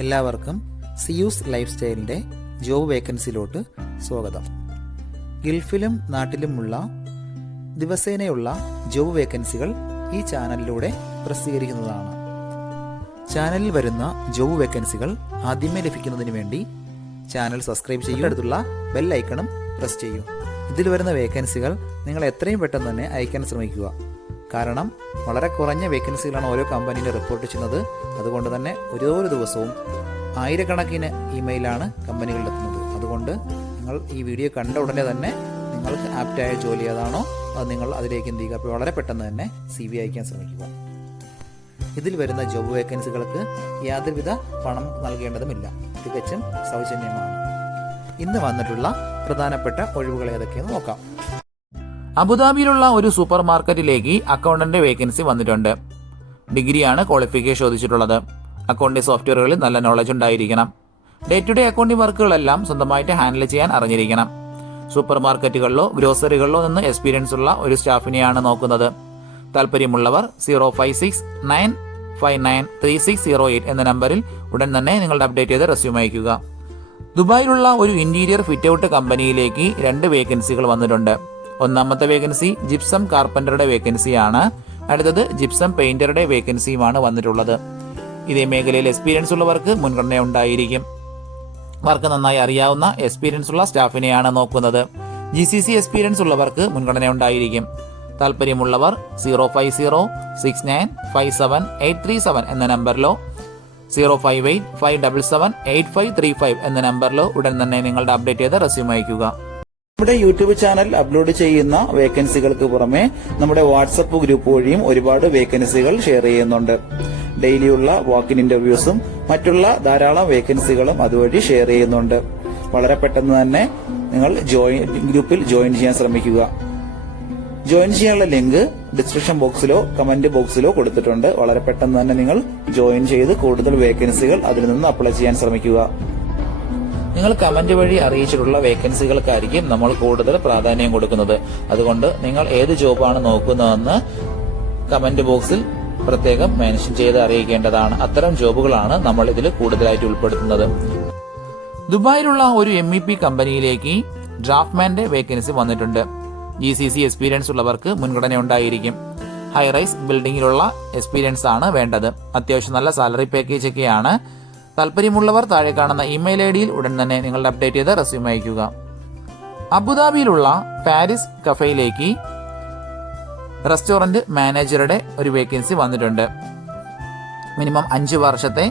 എല്ലാവർക്കും Zeus life സ്റ്റൈലിൻ്റെ job വേക്കൻസിയിലോട്ട് സ്വാഗതം. ഗൾഫിലും നാട്ടിലുമുള്ള ദിവസേനയുള്ള job വേക്കൻസികൾ ഈ ചാനലിലൂടെ പ്രസിദ്ധീകരിക്കുന്നതാണ്. ചാനലിൽ വരുന്ന ജോബ് വേക്കൻസികൾ ആദ്യമേ ലഭിക്കുന്നതിന് വേണ്ടി ചാനൽ സബ്സ്ക്രൈബ് ചെയ്യുക, അടുത്തുള്ള ബെൽ ഐക്കണും പ്രസ് ചെയ്യൂ. ഇതിൽ വരുന്ന വേക്കൻസികൾ നിങ്ങൾ എത്രയും പെട്ടെന്ന് തന്നെ അയക്കാൻ ശ്രമിക്കുക. കാരണം വളരെ കുറഞ്ഞ വേക്കൻസികളാണ് ഓരോ കമ്പനിയിൽ റിപ്പോർട്ട് ചെയ്യുന്നത്. അതുകൊണ്ട് തന്നെ ഓരോ ദിവസവും ആയിരക്കണക്കിന് ഇമെയിലാണ് കമ്പനികളിലെത്തുന്നത്. അതുകൊണ്ട് നിങ്ങൾ ഈ വീഡിയോ കണ്ട ഉടനെ തന്നെ നിങ്ങൾക്ക് ആപ്റ്റായ ജോലി ഏതാണോ അത് നിങ്ങൾ അതിലേക്ക് എന്ത് ചെയ്യുക, അപ്പോൾ വളരെ പെട്ടെന്ന് തന്നെ CV അയക്കാൻ ശ്രമിക്കുക. ഇതിൽ വരുന്ന ജോബ് വേക്കൻസികൾക്ക് യാതൊരുവിധ പണം നൽകേണ്ടതുമില്ല, തികച്ചും സൗജന്യമാണ്. ഇന്ന് വന്നിട്ടുള്ള പ്രധാനപ്പെട്ട ഒഴിവുകൾ ഏതൊക്കെയെന്ന് നോക്കാം. അബുദാബിയിലുള്ള ഒരു സൂപ്പർ മാർക്കറ്റിലേക്ക് അക്കൗണ്ടന്റ് വേക്കൻസി വന്നിട്ടുണ്ട്. ഡിഗ്രിയാണ് ക്വാളിഫിക്കേഷൻ ചോദിച്ചിട്ടുള്ളത്. അക്കൗണ്ടിംഗ് സോഫ്റ്റ്വെയറുകളിൽ നല്ല നോളജ് ഉണ്ടായിരിക്കണം. ഡേ ടു ഡേ അക്കൗണ്ടിംഗ് വർക്കുകളെല്ലാം സ്വന്തമായിട്ട് ഹാൻഡിൽ ചെയ്യാൻ അറിഞ്ഞിരിക്കണം. സൂപ്പർ മാർക്കറ്റുകളിലോ ഗ്രോസറികളിലോ നിന്ന് എക്സ്പീരിയൻസ് ഉള്ള ഒരു സ്റ്റാഫിനെയാണ് നോക്കുന്നത്. താല്പര്യമുള്ളവർ 0569593608 എന്ന നമ്പറിൽ ഉടൻ തന്നെ നിങ്ങളുടെ അപ്ഡേറ്റ് ചെയ്ത് റെസ്യൂം അയക്കുക. ദുബായിലുള്ള ഒരു ഇന്റീരിയർ ഫിറ്റ് ഔട്ട് കമ്പനിയിലേക്ക് 2 വേക്കൻസികൾ വന്നിട്ടുണ്ട്. ഒന്നാമത്തെ വേക്കൻസി ജിപ്സം കാർപ്പന്ററുടെ വേക്കൻസിയാണ്. അടുത്തത് ജിപ്സം പെയിന്ററുടെ വേക്കൻസിയുമാണ് വന്നിട്ടുള്ളത്. ഇതേ മേഖലയിൽ എക്സ്പീരിയൻസ് ഉള്ളവർക്ക് മുൻഗണന ഉണ്ടായിരിക്കും. വർക്ക് നന്നായി അറിയാവുന്ന എക്സ്പീരിയൻസ് ഉള്ള സ്റ്റാഫിനെയാണ് നോക്കുന്നത്. GCC എക്സ്പീരിയൻസ് ഉള്ളവർക്ക് മുൻഗണന ഉണ്ടായിരിക്കും. താല്പര്യമുള്ളവർ 0506957837 എന്ന നമ്പറിലോ 0585778535 എന്ന നമ്പറിലോ ഉടൻ തന്നെ നിങ്ങളുടെ അപ്ഡേറ്റ് ചെയ്ത് റെസ്യൂം അയക്കുക. നമ്മുടെ യൂട്യൂബ് ചാനൽ അപ്ലോഡ് ചെയ്യുന്ന വേക്കൻസികൾക്ക് പുറമെ നമ്മുടെ വാട്സപ്പ് ഗ്രൂപ്പ് വഴിയും ഒരുപാട് വേക്കൻസികൾ ഷെയർ ചെയ്യുന്നുണ്ട്. ഡെയിലിയുള്ള വാക്കിൻ ഇന്റർവ്യൂസും മറ്റുള്ള ധാരാളം വേക്കൻസികളും അതുവഴി ഷെയർ ചെയ്യുന്നുണ്ട്. വളരെ പെട്ടെന്ന് തന്നെ നിങ്ങൾ ഗ്രൂപ്പിൽ ജോയിൻ ചെയ്യാൻ ശ്രമിക്കുക. ജോയിൻ ചെയ്യാനുള്ള ലിങ്ക് ഡിസ്ക്രിപ്ഷൻ ബോക്സിലോ കമന്റ് ബോക്സിലോ കൊടുത്തിട്ടുണ്ട്. വളരെ പെട്ടെന്ന് തന്നെ നിങ്ങൾ ജോയിൻ ചെയ്ത് കൂടുതൽ വേക്കൻസികൾ അതിൽ നിന്ന് അപ്ലൈ ചെയ്യാൻ ശ്രമിക്കുക. നിങ്ങൾ കമന്റ് വഴി അറിയിച്ചിട്ടുള്ള വേക്കൻസികൾക്കായിരിക്കും നമ്മൾ കൂടുതൽ പ്രാധാന്യം കൊടുക്കുന്നത്. അതുകൊണ്ട് നിങ്ങൾ ഏത് ജോബാണ് നോക്കുന്നതെന്ന് കമന്റ് ബോക്സിൽ പ്രത്യേകം മെൻഷൻ ചെയ്ത് അറിയിക്കേണ്ടതാണ്. അത്തരം ജോബുകളാണ് നമ്മൾ ഇതിൽ കൂടുതലായിട്ട് ഉൾപ്പെടുത്തുന്നത്. ദുബായിലുള്ള ഒരു MEP കമ്പനിയിലേക്ക് ഡ്രാഫ്റ്റ്മാന്റെ വേക്കൻസി വന്നിട്ടുണ്ട്. GCC എക്സ്പീരിയൻസ് ഉള്ളവർക്ക് മുൻഗണന ഉണ്ടായിരിക്കും. ഹൈറൈസ് ബിൽഡിംഗിലുള്ള എക്സ്പീരിയൻസ് ആണ് വേണ്ടത്. അത്യാവശ്യം നല്ല സാലറി പാക്കേജ് ഒക്കെയാണ്. താല്പര്യമുള്ളവർ താഴെ കാണുന്ന ഇമെയിൽ ഐഡിയിൽ ഉടൻ തന്നെ നിങ്ങളുടെ അപ്ഡേറ്റ് ചെയ്ത് റെസ്യൂം അയക്കുക. അബുദാബിയിലുള്ള പാരിസ് കഫേയിലേക്ക് റെസ്റ്റോറന്റ് മാനേജറുടെ ഒരു വേക്കൻസി വന്നിട്ടുണ്ട്. മിനിമം 5 വർഷത്തെ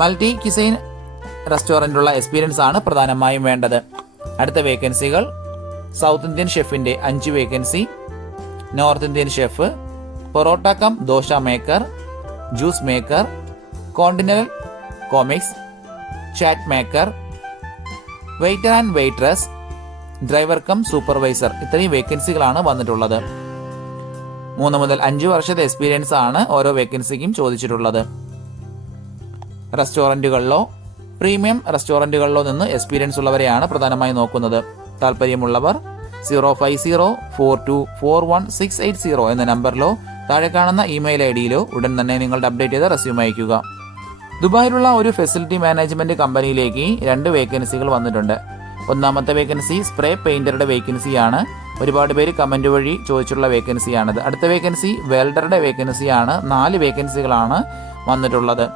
മൾട്ടി ക്യുസൈൻ റെസ്റ്റോറന്റുള്ള എക്സ്പീരിയൻസ് ആണ് പ്രധാനമായും വേണ്ടത്. അടുത്ത വേക്കൻസികൾ സൗത്ത് ഇന്ത്യൻ ഷെഫിന്റെ 5 vacancy, north Indian chef, parotta cum dosa maker, juice maker, continental comics, chaat maker, waiter and waitress, driver cum supervisor. ഇത്രയും വേക്കൻസികളാണ് വന്നിട്ടുള്ളത്. 3 മുതൽ 5 വർഷത്തെ എക്സ്പീരിയൻസ് ആണ് ഓരോ വേക്കൻസിക്കും ചോദിച്ചിട്ടുള്ളത്. റെസ്റ്റോറന്റുകളിലോ പ്രീമിയം റെസ്റ്റോറന്റുകളിലോ നിന്ന് എക്സ്പീരിയൻസ് ഉള്ളവരെയാണ് പ്രധാനമായി നോക്കുന്നത്. താല്പര്യമുള്ളവർ 0504241680 എന്ന നമ്പറിലോ താഴെ കാണുന്ന ഇമെയിൽ ഐഡിയിലോ ഉടൻ തന്നെ നിങ്ങളുടെ അപ്ഡേറ്റ് ചെയ്ത് റെസ്യൂം അയക്കുക. ദുബായിലുള്ള ഒരു ഫെസിലിറ്റി മാനേജ്മെന്റ് കമ്പനിയിലേക്ക് 2 വേക്കൻസികൾ വന്നിട്ടുണ്ട്. ഒന്നാമത്തെ വേക്കൻസി സ്പ്രേ പെയിന്ററുടെ വേക്കൻസിയാണ്. ഒരുപാട് പേര് കമന്റ് വഴി ചോദിച്ചിട്ടുള്ള വേക്കൻസിയാണിത്. അടുത്ത വേക്കൻസി വെൽഡറുടെ വേക്കൻസിയാണ്. 4 വേക്കൻസികളാണ് വന്നിട്ടുള്ളത്.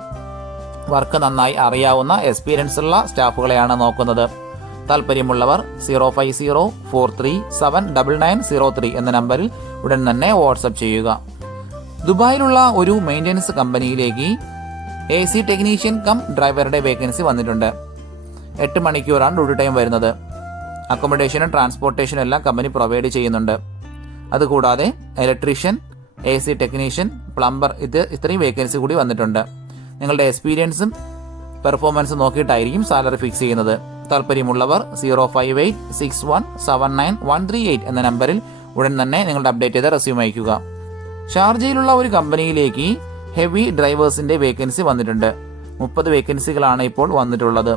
വർക്ക് നന്നായി അറിയാവുന്ന എക്സ്പീരിയൻസ് ഉള്ള സ്റ്റാഫുകളെയാണ് നോക്കുന്നത്. താല്പര്യമുള്ളവർ 0504379903 എന്ന നമ്പറിൽ ഉടൻ തന്നെ വാട്സ്ആപ്പ് ചെയ്യുക. ദുബായിലുള്ള ഒരു മെയിൻ്റനൻസ് കമ്പനിയിലേക്ക് AC ടെക്നീഷ്യൻ കം ഡ്രൈവറുടെ വേക്കൻസി വന്നിട്ടുണ്ട്. 8 മണിക്കൂറാണ് ഡ്യൂട്ടി ടൈം വരുന്നത്. അക്കോമഡേഷനും ട്രാൻസ്പോർട്ടേഷനും എല്ലാം കമ്പനി പ്രൊവൈഡ് ചെയ്യുന്നുണ്ട്. അതുകൂടാതെ ഇലക്ട്രീഷ്യൻ, AC ടെക്നീഷ്യൻ, പ്ലംബർ ഇത്രയും വേക്കൻസി കൂടി വന്നിട്ടുണ്ട്. നിങ്ങളുടെ എക്സ്പീരിയൻസും പെർഫോമൻസും നോക്കിയിട്ടായിരിക്കും സാലറി ഫിക്സ് ചെയ്യുന്നത്. താല്പര്യമുള്ളവർ 0586179138 എന്ന നമ്പറിൽ ഉടൻ തന്നെ നിങ്ങളുടെ അപ്ഡേറ്റ് ചെയ്ത് റെസ്യൂം അയക്കുക. ഷാർജയിലുള്ള ഒരു കമ്പനിയിലേക്ക് ഹെവി ഡ്രൈവേഴ്സിന്റെ വേക്കൻസി വന്നിട്ടുണ്ട്. 30 വേക്കൻസികളാണ് ഇപ്പോൾ വന്നിട്ടുള്ളത്.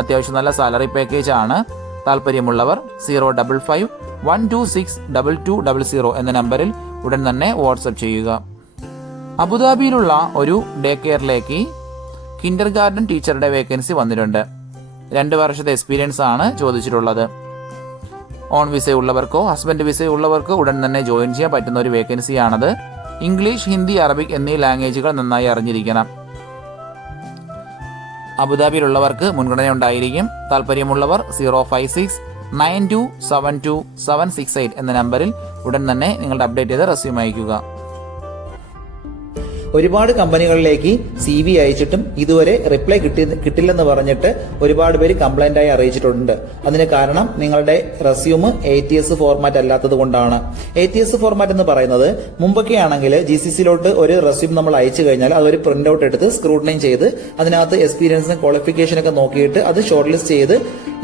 അത്യാവശ്യം നല്ല സാലറി പാക്കേജ് ആണ്. താല്പര്യമുള്ളവർ 0551262200 എന്ന നമ്പറിൽ ഉടൻ തന്നെ വാട്സ്ആപ്പ് ചെയ്യുക. അബുദാബിയിലുള്ള ഒരു ഡേ കെയറിലേക്ക് കിൻഡർ ഗാർഡൻ ടീച്ചറുടെ വേക്കൻസി വന്നിട്ടുണ്ട്. 2 വർഷത്തെ എക്സ്പീരിയൻസ് ആണ് ചോദിച്ചിട്ടുള്ളത്. ഓൺ വിസ ഉള്ളവർക്കോ ഹസ്ബൻഡ് വിസ ഉള്ളവർക്കോ ഉടൻ തന്നെ ജോയിൻ ചെയ്യാൻ പറ്റുന്ന ഒരു വേക്കൻസിയാണത്. ഇംഗ്ലീഷ്, ഹിന്ദി, അറബിക് എന്നീ ലാംഗ്വേജുകൾ നന്നായി അറിഞ്ഞിരിക്കണം. അബുദാബിയിലുള്ളവർക്ക് മുൻഗണന ഉണ്ടായിരിക്കും. താല്പര്യമുള്ളവർ 05692272768 എന്ന നമ്പറിൽ ഉടൻ തന്നെ നിങ്ങളുടെ അപ്ഡേറ്റ് ചെയ്ത റെസ്യൂം അയക്കുക. ഒരുപാട് കമ്പനികളിലേക്ക് CV അയച്ചിട്ടും ഇതുവരെ റിപ്ലൈ കിട്ടില്ലെന്ന് പറഞ്ഞിട്ട് ഒരുപാട് പേര് കംപ്ലൈന്റ് ആയി അറിയിച്ചിട്ടുണ്ട്. അതിന് കാരണം നിങ്ങളുടെ റെസ്യൂം ATS ഫോർമാറ്റ് അല്ലാത്തത് കൊണ്ടാണ്. ATS ഫോർമാറ്റ് എന്ന് പറയുന്നത് മുമ്പൊക്കെ ആണെങ്കിൽ GCCയിലോട്ട് ഒരു റെസ്യൂം നമ്മൾ അയച്ചു കഴിഞ്ഞാൽ അതൊരു പ്രിന്റ് ഔട്ട് എടുത്ത് സ്ക്രൂട്ടനൈൻ ചെയ്ത് അതിനകത്ത് എക്സ്പീരിയൻസും ക്വാളിഫിക്കേഷനൊക്കെ നോക്കിയിട്ട് അത് ഷോർട്ട് ലിസ്റ്റ് ചെയ്ത്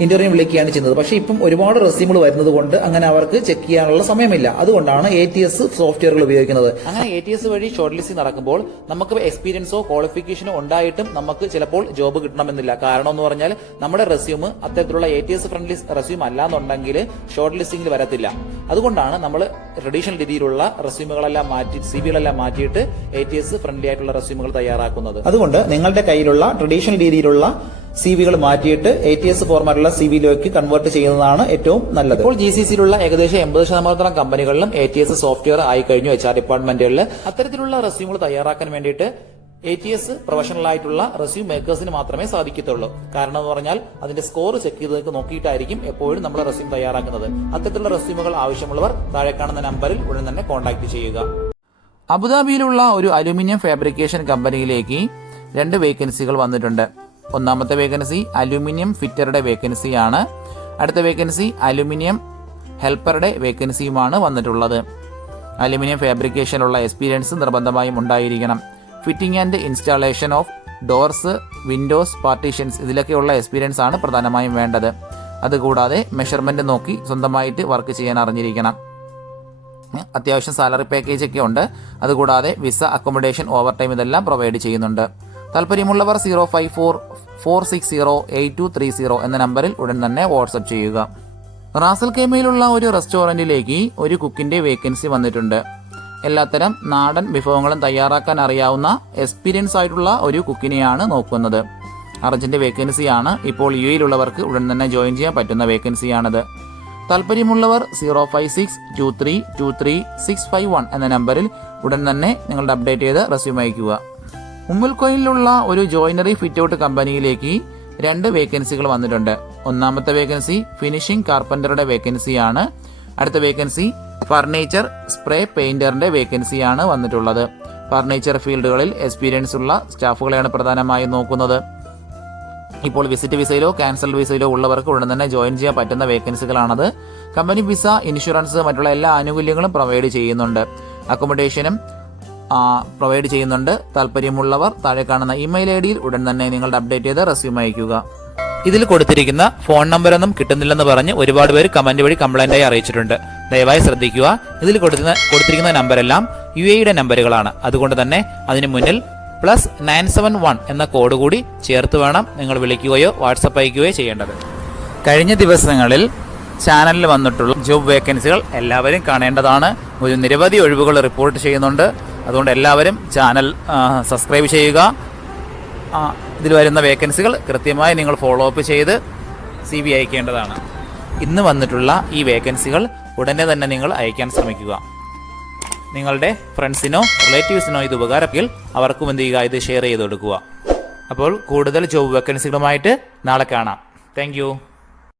ഇന്റർവ്യൂ വിളിക്കുകയാണ് ചെയ്യുന്നത്. പക്ഷേ ഇപ്പം ഒരുപാട് റെസ്യൂമുകൾ വരുന്നത് കൊണ്ട് അങ്ങനെ അവർക്ക് ചെക്ക് ചെയ്യാനുള്ള സമയമില്ല. അതുകൊണ്ടാണ് ATS സോഫ്റ്റ്വെയറുകൾ ഉപയോഗിക്കുന്നത്. അങ്ങനെ ATS വഴി ഷോർട്ട് ലിസ്റ്റ് നടക്കുമ്പോൾ നമുക്ക് എക്സ്പീരിയൻസോ ക്വാളിഫിക്കേഷനോ ഉണ്ടായിട്ടും നമുക്ക് ചിലപ്പോൾ ജോബ് കിട്ടണമെന്നില്ല. കാരണം എന്ന് പറഞ്ഞാൽ നമ്മുടെ റെസ്യൂം അത്തരത്തിലുള്ള ATS ഫ്രണ്ട്ലി റെസ്യൂം അല്ലാന്നുണ്ടെങ്കിൽ ഷോർട്ട് ലിസ്റ്റിംഗിൽ വരത്തില്ല. അതുകൊണ്ടാണ് നമ്മൾ ട്രഡീഷണൽ രീതിയിലുള്ള റെസ്യൂമുകളെല്ലാം മാറ്റി CVകളെല്ലാം മാറ്റിയിട്ട് ATS ഫ്രണ്ട്ലി ആയിട്ടുള്ള റെസ്യൂമുകൾ തയ്യാറാക്കുന്നത്. അതുകൊണ്ട് നിങ്ങളുടെ കയ്യിലുള്ള ട്രഡീഷണൽ രീതിയിലുള്ള CVകൾ മാറ്റിയിട്ട് ATS ഫോർമാറ്റുള്ള CVയിലേക്ക് കൺവേർട്ട് ചെയ്യുന്നതാണ് ഏറ്റവും നല്ലത്. ഇപ്പോൾ GCCയിലുള്ള ഏകദേശം 80% കമ്പനികളിലും ATS സോഫ്റ്റ്വെയർ ആയി കഴിഞ്ഞു. HR ഡിപ്പാർട്ട്മെന്റുകളിൽ അത്തരത്തിലുള്ള റെസ്യൂമുകൾ തയ്യാറാക്കാൻ വേണ്ടിയിട്ട് ATS പ്രൊഫഷണൽ ആയിട്ടുള്ള റെസ്യൂം മേക്കേഴ്സിന് മാത്രമേ സാധിക്കത്തുള്ളൂ. കാരണം എന്ന് പറഞ്ഞാൽ അതിന്റെ സ്കോർ ചെക്ക് ചെയ്ത് നോക്കിയിട്ടായിരിക്കും എപ്പോഴും നമ്മൾ റെസ്യൂം തയ്യാറാക്കുന്നത്. അത്തരത്തിലുള്ള റെസ്യൂമുകൾ ആവശ്യമുള്ളവർ താഴെ കാണുന്ന നമ്പറിൽ ഉടൻ തന്നെ കോൺടാക്ട് ചെയ്യുക. അബുദാബിയിലുള്ള ഒരു അലുമിനിയം ഫാബ്രിക്കേഷൻ കമ്പനിയിലേക്ക് 2 വേക്കൻസികൾ വന്നിട്ടുണ്ട്. ഒന്നാമത്തെ വേക്കൻസി അലുമിനിയം ഫിറ്ററുടെ വേക്കൻസിയാണ്. അടുത്ത വേക്കൻസി അലുമിനിയം ഹെൽപ്പറുടെ വേക്കൻസിയുമാണ് വന്നിട്ടുള്ളത്. അലുമിനിയം ഫാബ്രിക്കേഷനിലുള്ള എക്സ്പീരിയൻസ് നിർബന്ധമായും ഉണ്ടായിരിക്കണം. Fitting and installation of doors, windows, partitions ഇതിലൊക്കെയുള്ള എക്സ്പീരിയൻസ് ആണ് പ്രധാനമായും വേണ്ടത്. അതുകൂടാതെ മെഷർമെന്റ് നോക്കി സ്വന്തമായിട്ട് വർക്ക് ചെയ്യാൻ അറിഞ്ഞിരിക്കണം. അത്യാവശ്യം സാലറി പാക്കേജ് ഒക്കെ ഉണ്ട്. അതുകൂടാതെ വിസ, അക്കോമഡേഷൻ, ഓവർ ടൈം ഇതെല്ലാം പ്രൊവൈഡ് ചെയ്യുന്നുണ്ട്. താല്പര്യമുള്ളവർ 054608230 എന്ന നമ്പറിൽ ഉടൻ തന്നെ വാട്സ്ആപ്പ് ചെയ്യുക. റാസൽ ഖൈമയിലുള്ള ഒരു റെസ്റ്റോറന്റിലേക്ക് ഒരു കുക്കിന്റെ വേക്കൻസി വന്നിട്ടുണ്ട്. എല്ലാത്തരം നാടൻ വിഭവങ്ങളും തയ്യാറാക്കാൻ അറിയാവുന്ന എക്സ്പീരിയൻസ് ആയിട്ടുള്ള ഒരു കുക്കിനെയാണ് നോക്കുന്നത്. അർജന്റ് വേക്കൻസിയാണ്. ഇപ്പോൾ UAEയിലുള്ളവർക്ക് ഉടൻ തന്നെ ജോയിൻ ചെയ്യാൻ പറ്റുന്ന വേക്കൻസിയാണിത്. താല്പര്യമുള്ളവർ 05623233651 എന്ന നമ്പറിൽ ഉടൻ തന്നെ നിങ്ങളുടെ അപ്ഡേറ്റ് ചെയ്ത് റെസ്യൂം അയക്കുക. ഉമ്മുൽക്കോയിലുള്ള ഒരു ജോയിനറി ഫിറ്റ് ഔട്ട് കമ്പനിയിലേക്ക് 2 വേക്കൻസികൾ വന്നിട്ടുണ്ട്. ഒന്നാമത്തെ വേക്കൻസി ഫിനിഷിംഗ് കാർപ്പന്ററുടെ വേക്കൻസിയാണ്. അടുത്ത വേക്കൻസി ഫർണിച്ചർ സ്പ്രേ പെയിന്ററിന്റെ വേക്കൻസിയാണ് വന്നിട്ടുള്ളത്. ഫർണിച്ചർ ഫീൽഡുകളിൽ എക്സ്പീരിയൻസ് ഉള്ള സ്റ്റാഫുകളെയാണ് പ്രധാനമായും നോക്കുന്നത്. ഇപ്പോൾ വിസിറ്റ് വിസയിലോ ക്യാൻസൽ വിസയിലോ ഉള്ളവർക്ക് ഉടൻ തന്നെ ജോയിൻ ചെയ്യാൻ പറ്റുന്ന വേക്കൻസികളാണത്. കമ്പനി വിസ, ഇൻഷുറൻസ്, മറ്റുള്ള എല്ലാ ആനുകൂല്യങ്ങളും പ്രൊവൈഡ് ചെയ്യുന്നുണ്ട്. അക്കോമഡേഷനും പ്രൊവൈഡ് ചെയ്യുന്നുണ്ട്. താല്പര്യമുള്ളവർ താഴെ കാണുന്ന ഇമെയിൽ ഐഡിയിൽ ഉടൻ തന്നെ നിങ്ങളുടെ അപ്ഡേറ്റ് ചെയ്ത് റെസ്യൂം അയക്കുക. ഇതിൽ കൊടുത്തിരിക്കുന്ന ഫോൺ നമ്പറൊന്നും കിട്ടുന്നില്ലെന്ന് പറഞ്ഞ് ഒരുപാട് പേര് കമന്റ് വഴി കംപ്ലൈന്റായി അറിയിച്ചിട്ടുണ്ട്. ദയവായി ശ്രദ്ധിക്കുക. ഇതിൽ കൊടുത്തിരിക്കുന്ന നമ്പരെല്ലാം UAEയുടെ നമ്പറുകളാണ്. അതുകൊണ്ട് തന്നെ അതിന് മുന്നിൽ +971 എന്ന കോഡ് കൂടി ചേർത്ത് വേണം നിങ്ങൾ വിളിക്കുകയോ വാട്സപ്പ് അയക്കുകയോ ചെയ്യേണ്ടത്. കഴിഞ്ഞ ദിവസങ്ങളിൽ ചാനലിൽ വന്നിട്ടുള്ള ജോബ് വേക്കൻസികൾ എല്ലാവരും കാണേണ്ടതാണ്. ഒരു നിരവധി ഒഴിവുകൾ റിപ്പോർട്ട് ചെയ്യുന്നുണ്ട്. അതുകൊണ്ട് എല്ലാവരും ചാനൽ സബ്സ്ക്രൈബ് ചെയ്യുക. ഇതിൽ വരുന്ന വേക്കൻസികൾ കൃത്യമായി നിങ്ങൾ ഫോളോ അപ്പ് ചെയ്ത് CV അയക്കേണ്ടതാണ്. ഇന്ന് വന്നിട്ടുള്ള ഈ വേക്കൻസികൾ ഉടനെ തന്നെ നിങ്ങൾ അയക്കാൻ ശ്രമിക്കുക. നിങ്ങളുടെ ഫ്രണ്ട്സിനോ റിലേറ്റീവ്സിനോ ഇത് ഉപകാരമെങ്കിൽ അവർക്കും എന്ത് ചെയ്യുക, ഇത് ഷെയർ ചെയ്ത് കൊടുക്കുക. അപ്പോൾ കൂടുതൽ ജോബ് വേക്കൻസികളുമായിട്ട് നാളെ കാണാം. താങ്ക്